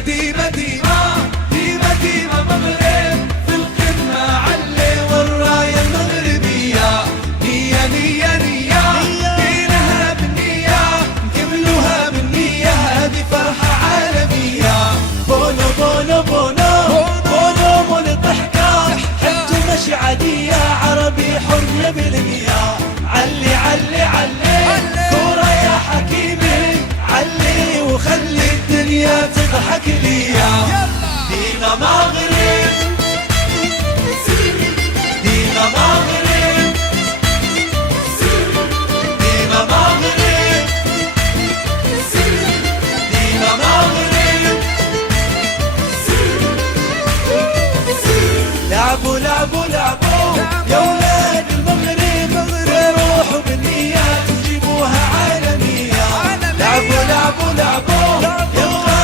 ديما ديما ديما ديما ديما مغرب في القمة علي والراية المغربية نية نية نية دينها بالنية قبلوها بالنية هذه فرحة عالمية بونو بونو بونو بونو بونو ضحكة حجة مش عادية عربي حر بالمياه علي علي علي كورة يا حكيمي علي وخلي الدنيا تضحك ليا دينا مغرب